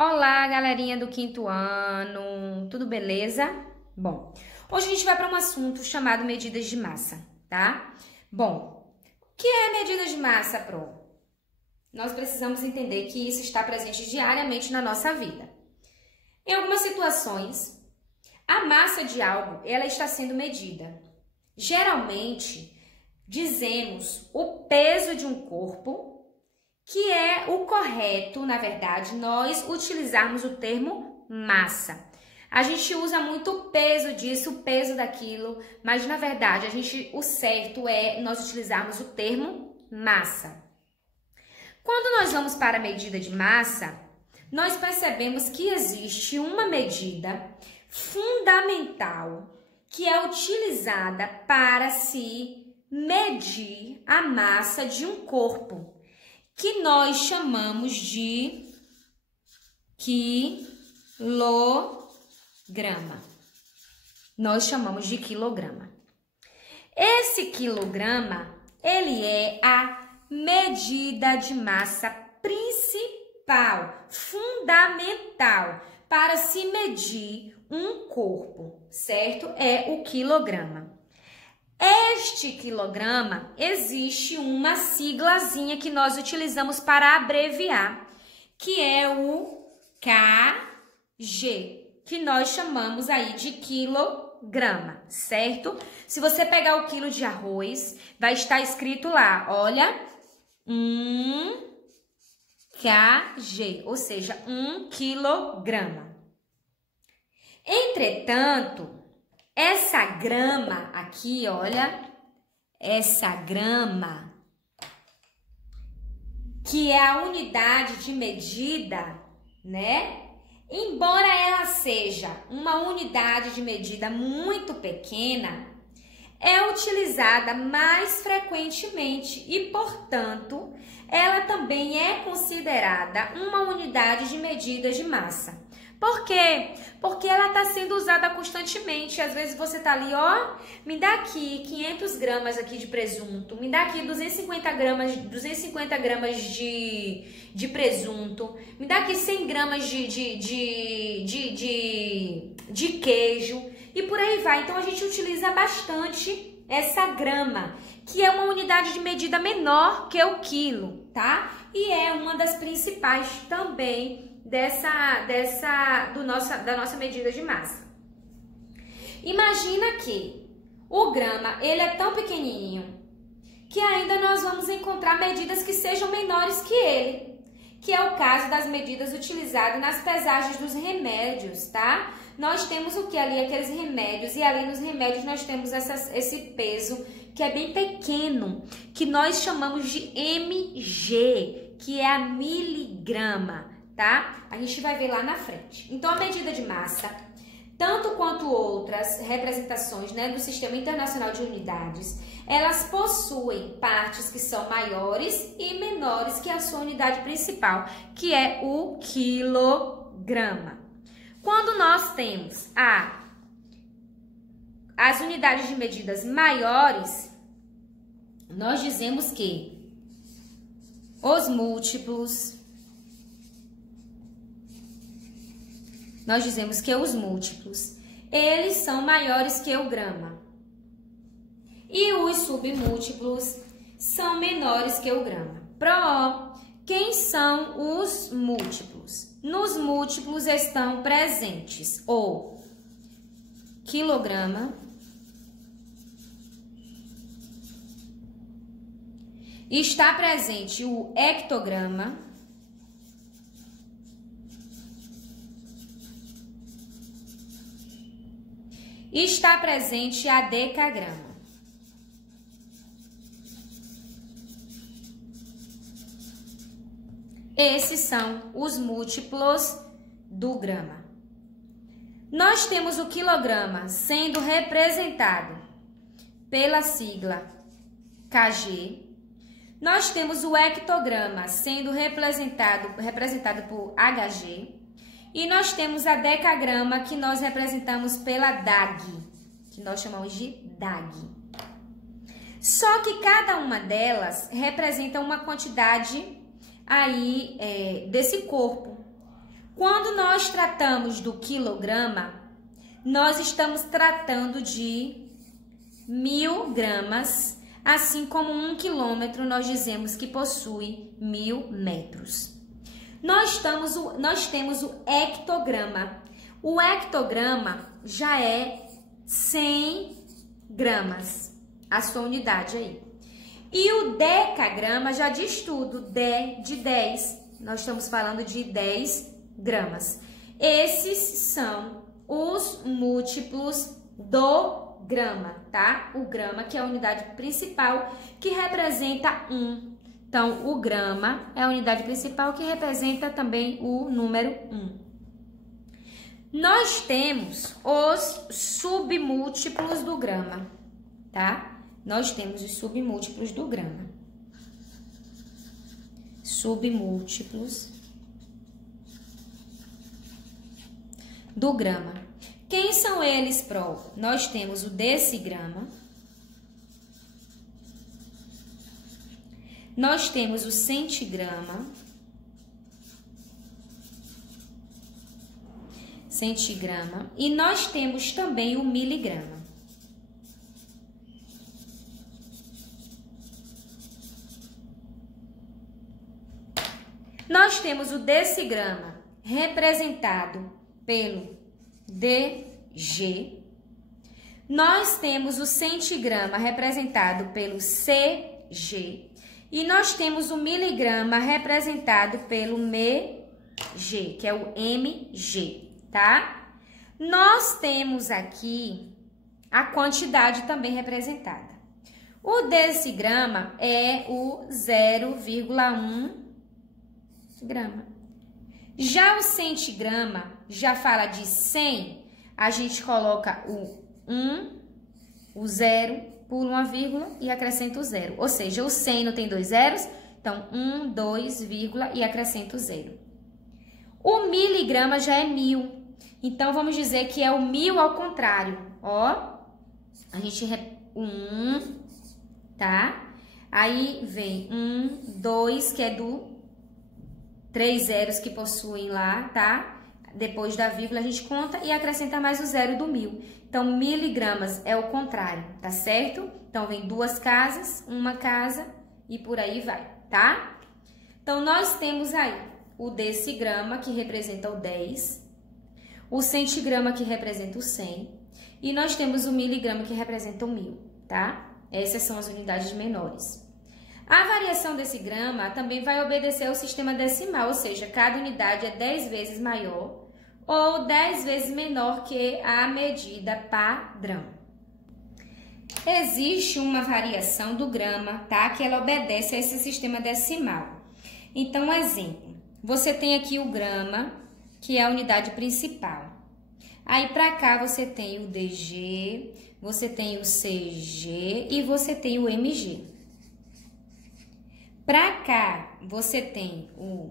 Olá, galerinha do quinto ano, tudo beleza? Bom, hoje a gente vai para um assunto chamado medidas de massa, tá? Bom, o que é medidas de massa, Pro? Nós precisamos entender que isso está presente diariamente na nossa vida. Em algumas situações, a massa de algo, ela está sendo medida. Geralmente, dizemos o peso de um corpo, que é o correto, na verdade, nós utilizarmos o termo massa. A gente usa muito o peso disso, o peso daquilo, mas na verdade, o certo é nós utilizarmos o termo massa. Quando nós vamos para a medida de massa, nós percebemos que existe uma medida fundamental que é utilizada para se medir a massa de um corpo, que nós chamamos de quilograma. Nós chamamos de quilograma. Esse quilograma, ele é a medida de massa principal, fundamental, para se medir um corpo, certo? É o quilograma. Este quilograma, existe uma siglazinha que nós utilizamos para abreviar, que é o kg, que nós chamamos aí de quilograma, certo? Se você pegar o quilo de arroz, vai estar escrito lá, olha, 1 kg, ou seja, 1 quilograma. Entretanto, essa grama aqui, olha, essa grama, que é a unidade de medida, né? Embora ela seja uma unidade de medida muito pequena, é utilizada mais frequentemente e, portanto, ela também é considerada uma unidade de medida de massa. Por quê? Porque ela está sendo usada constantemente. Às vezes você tá ali, ó, me dá aqui 500 gramas aqui de presunto, me dá aqui 250 gramas de presunto, me dá aqui 100 gramas de queijo e por aí vai. Então a gente utiliza bastante essa grama, que é uma unidade de medida menor que o quilo, tá? E é uma das principais também da nossa medida de massa. Imagina que o grama, ele é tão pequenininho que ainda nós vamos encontrar medidas que sejam menores que ele, que é o caso das medidas utilizadas nas pesagens dos remédios, tá? Nós temos o que ali? Aqueles remédios, e ali nos remédios nós temos esse peso que é bem pequeno, que nós chamamos de mg, que é a miligrama, tá? A gente vai ver lá na frente. Então, a medida de massa, tanto quanto outras representações, né, do Sistema Internacional de Unidades, elas possuem partes que são maiores e menores que a sua unidade principal, que é o quilograma. Quando nós temos as unidades de medidas maiores, nós dizemos que os múltiplos eles são maiores que o grama. E os submúltiplos são menores que o grama. Quem são os múltiplos? Nos múltiplos estão presentes o quilograma, está presente o hectograma, está presente a decagrama. Esses são os múltiplos do grama. Nós temos o quilograma sendo representado pela sigla kg. Nós temos o hectograma sendo representado por hg. E nós temos a decagrama, que nós representamos pela DAG, que nós chamamos de DAG. Só que cada uma delas representa uma quantidade aí desse corpo. Quando nós tratamos do quilograma, nós estamos tratando de 1000 gramas, assim como 1 quilômetro nós dizemos que possui 1000 metros. Nós temos o hectograma. O hectograma já é 100 gramas, a sua unidade aí. E o decagrama já diz tudo, de 10. Nós estamos falando de 10 gramas. Esses são os múltiplos do grama, tá? O grama, que é a unidade principal, que representa 1. Então, o grama é a unidade principal, que representa também o número 1. Nós temos os submúltiplos do grama, tá? Nós temos os submúltiplos do grama. Submúltiplos do grama. Quem são eles, Pro? Nós temos o decigrama. Nós temos o centigrama. Centigrama. E nós temos também o miligrama. Nós temos o decigrama representado pelo DG. Nós temos o centigrama representado pelo CG. E nós temos o miligrama representado pelo MG, que é o MG, tá? Nós temos aqui a quantidade também representada. O decigrama é o 0,1 grama. Já o centigrama já fala de 100, a gente coloca o 1, o 0, pula uma vírgula e acrescenta o 0. Ou seja, o 100 não tem 2 zeros, então 1, 2, vírgula e acrescenta o 0. O miligrama já é 1000, então vamos dizer que é o 1000 ao contrário. Ó, a gente 1, tá? Aí vem 1, 2, que é do 3 zeros que possuem lá, tá? Depois da vírgula a gente conta e acrescenta mais o 0 do 1000. Então, miligramas é o contrário, tá certo? Então, vem 2 casas, 1 casa e por aí vai, tá? Então, nós temos aí o decigrama, que representa o 10, o centigrama, que representa o 100, e nós temos o miligrama, que representa o 1000, tá? Essas são as unidades menores. A variação desse grama também vai obedecer ao sistema decimal, ou seja, cada unidade é 10 vezes maior ou 10 vezes menor que a medida padrão. Existe uma variação do grama, tá? Que ela obedece a esse sistema decimal. Então, exemplo, você tem aqui o grama, que é a unidade principal. Aí, para cá, você tem o DG, você tem o CG e você tem o MG. Para cá, você tem o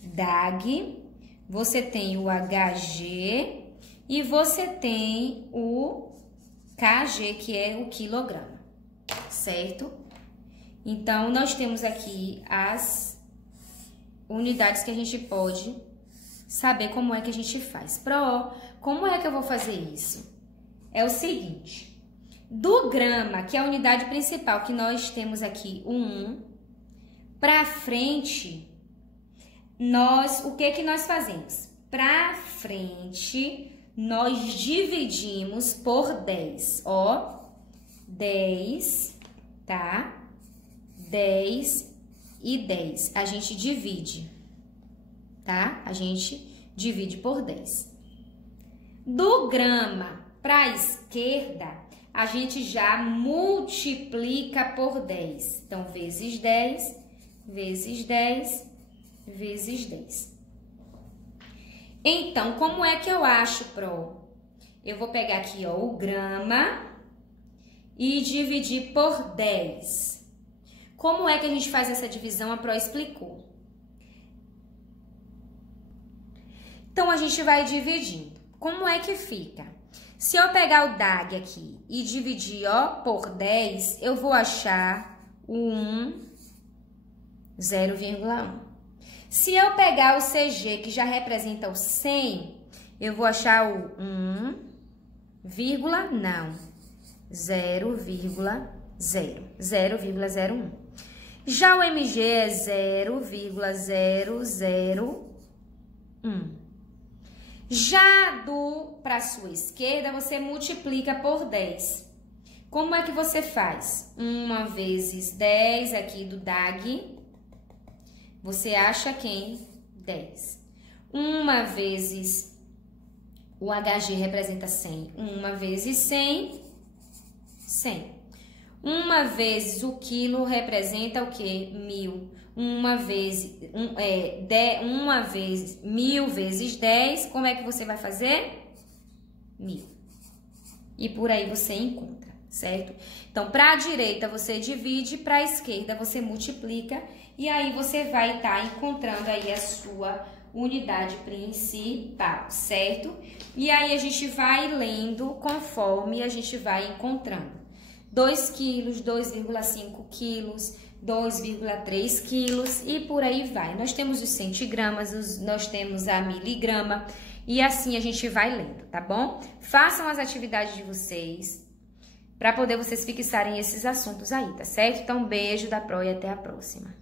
DAG, você tem o HG e você tem o KG, que é o quilograma, certo? Então, nós temos aqui as unidades que a gente pode saber como é que a gente faz. Pro, como é que eu vou fazer isso? É o seguinte... Do grama, que é a unidade principal, que nós temos aqui o 1, para frente, o que nós fazemos? Para frente, nós dividimos por 10, ó, 10, tá? 10 e 10, a gente divide, tá? A gente divide por 10. Do grama para a esquerda, a gente já multiplica por 10. Então, vezes 10, vezes 10, vezes 10. Então, como é que eu acho, Pro? Eu vou pegar aqui, ó, o grama e dividir por 10. Como é que a gente faz essa divisão? A Pro explicou. Então, a gente vai dividindo. Como é que fica? Se eu pegar o DAG aqui e dividir, ó, por 10, eu vou achar o 1, 0,1. Se eu pegar o CG, que já representa o 100, eu vou achar o 0,01. Já o MG é 0,001. Já para a sua esquerda, você multiplica por 10. Como é que você faz? 1 vezes 10 aqui do DAG, você acha quem? 10. 1 vezes o HG representa 100. 1 vezes 100, 100. 1 vezes o quilo representa o quê? 1000. 1 vezes 1000 vezes 10, como é que você vai fazer? 1000. E por aí você encontra, certo? Então, para a direita você divide, para a esquerda você multiplica, e aí você vai estar encontrando aí a sua unidade principal, certo? E aí a gente vai lendo conforme a gente vai encontrando. 2 quilos, 2,5 quilos, 2,3 quilos e por aí vai. Nós temos os centigramas, nós temos a miligrama e assim a gente vai lendo, tá bom? Façam as atividades de vocês para poder vocês fixarem esses assuntos aí, tá certo? Então, um beijo da Pro e até a próxima.